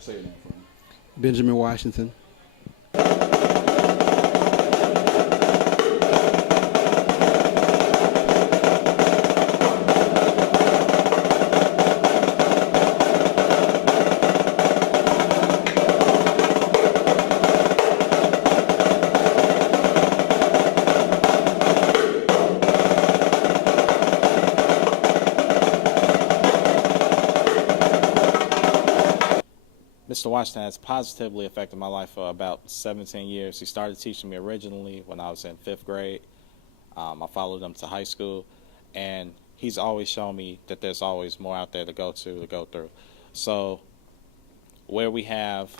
Say your name for me. Benjamin Washington. Mr. Washington has positively affected my life for about 17 years. He started teaching me originally when I was in 5th grade. I followed him to high school, and he's always shown me that there's always more out there to go through. So where we have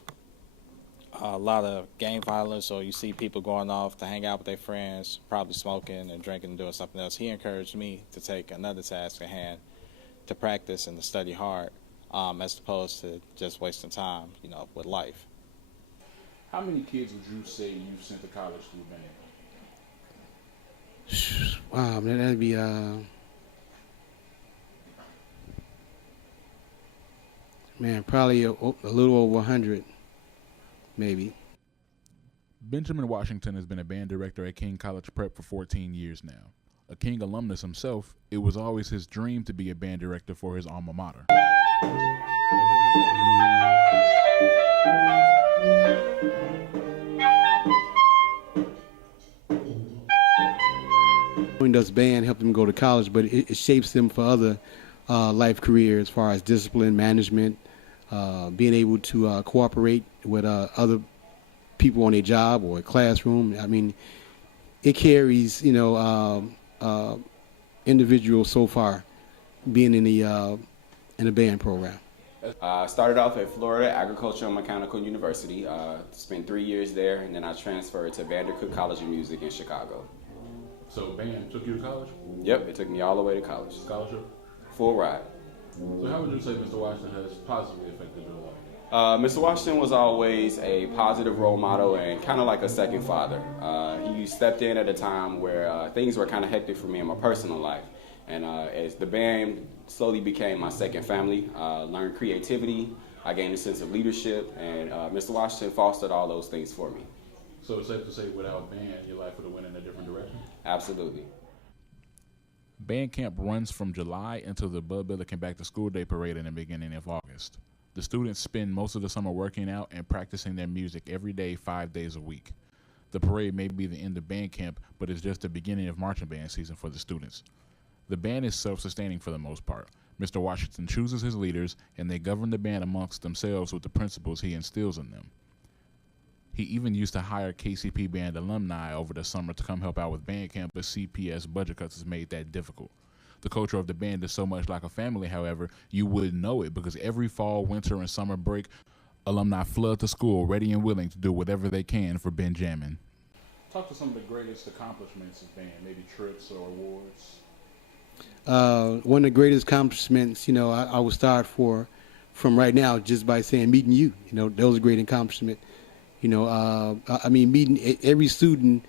a lot of gang violence, or you see people going off to hang out with their friends, probably smoking and drinking and doing something else, he encouraged me to take another task at hand, to practice and to study hard. As opposed to just wasting time, with life. How many kids would you say you've sent to college through band? Wow, man, that'd be probably a little over 100, maybe. Benjamin Washington has been a band director at King College Prep for 14 years now. A King alumnus himself, it was always his dream to be a band director for his alma mater. Does band help them go to college, but it shapes them for other life careers as far as discipline, management, being able to cooperate with other people on a job or a classroom. I mean, it carries, individuals so far being in the band program. I started off at Florida Agricultural and Mechanical University, spent 3 years there, and then I transferred to Vandercook College of Music in Chicago. So band took you to college? Yep, it took me all the way to college. Scholarship? Full ride. So how would you say Mr. Washington has positively affected your life? Mr. Washington was always a positive role model and kind of like a second father. He stepped in at a time where things were kind of hectic for me in my personal life. And as the band slowly became my second family, learned creativity, I gained a sense of leadership, and Mr. Washington fostered all those things for me. So it's safe to say without band, your life would have went in a different direction? Absolutely. Band camp runs from July until the Bud Billiken Back to School Day parade in the beginning of August. The students spend most of the summer working out and practicing their music every day, 5 days a week. The parade may be the end of band camp, but it's just the beginning of marching band season for the students. The band is self-sustaining for the most part. Mr. Washington chooses his leaders, and they govern the band amongst themselves with the principles he instills in them. He even used to hire KCP band alumni over the summer to come help out with band camp, but CPS budget cuts has made that difficult. The culture of the band is so much like a family, however, you wouldn't know it because every fall, winter, and summer break, alumni flood to school ready and willing to do whatever they can for Benjamin. Talk to some of the greatest accomplishments of band, maybe trips or awards. One of the greatest accomplishments, I would start from right now just by saying meeting you. That was a great accomplishment. Meeting every student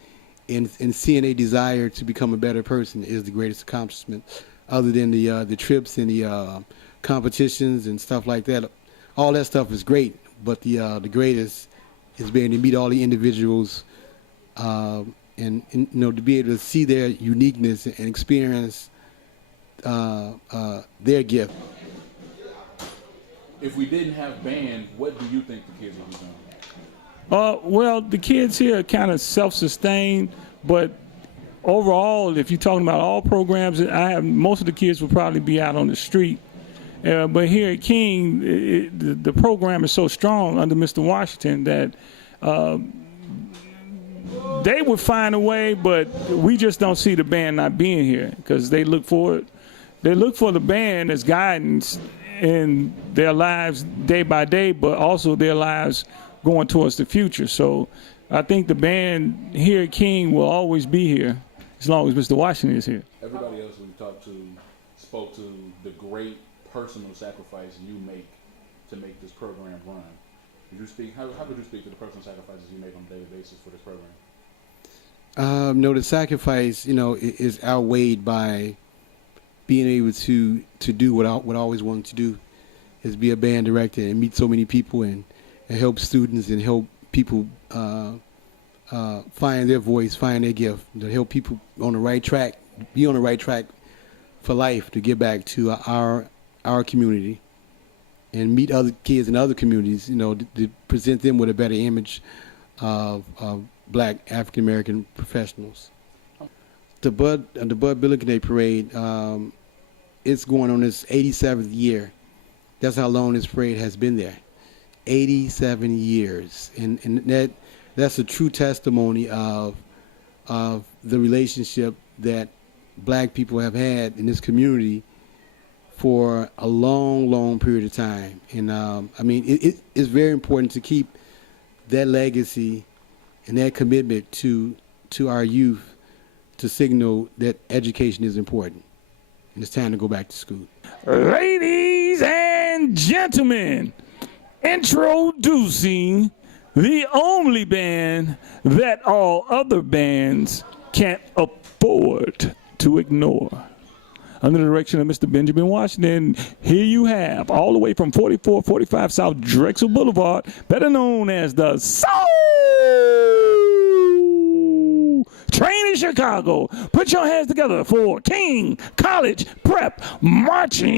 and seeing a desire to become a better person is the greatest accomplishment. Other than the trips and the competitions and stuff like that, all that stuff is great. But the greatest is being to meet all the individuals and to be able to see their uniqueness and experience their gift. If we didn't have band, what do you think the kids would be doing? Well, the kids here are kind of self-sustained, but overall, if you're talking about all programs, most of the kids will probably be out on the street. But here at King, the program is so strong under Mr. Washington that they would find a way, but we just don't see the band not being here because they look for the band as guidance in their lives day by day, but also their lives going towards the future. So I think the band here at King will always be here as long as Mr. Washington is here. Everybody else we talked to spoke to the great personal sacrifice you make to make this program run. Would you speak? How would you speak to the personal sacrifices you make on a daily basis for this program? The sacrifice, is outweighed by being able to do what I always wanted to do, is be a band director and meet so many people and help students and help people find their voice, find their gift, to help people on the right track, be on the right track for life, to get back to our community and meet other kids in other communities, to present them with a better image of black African American professionals. The Bud Billiken Day Parade, it's going on its 87th year. That's how long this parade has been there. 87 years, and that's a true testimony of the relationship that black people have had in this community for a long period of time. And it's very important to keep that legacy and that commitment to our youth, to signal that education is important and it's time to go back to school. Ladies and gentlemen, introducing the only band that all other bands can't afford to ignore. Under the direction of Mr. Benjamin Washington, here you have, all the way from 4445 South Drexel Boulevard, better known as the Soul Train in Chicago. Put your hands together for King College Prep Marching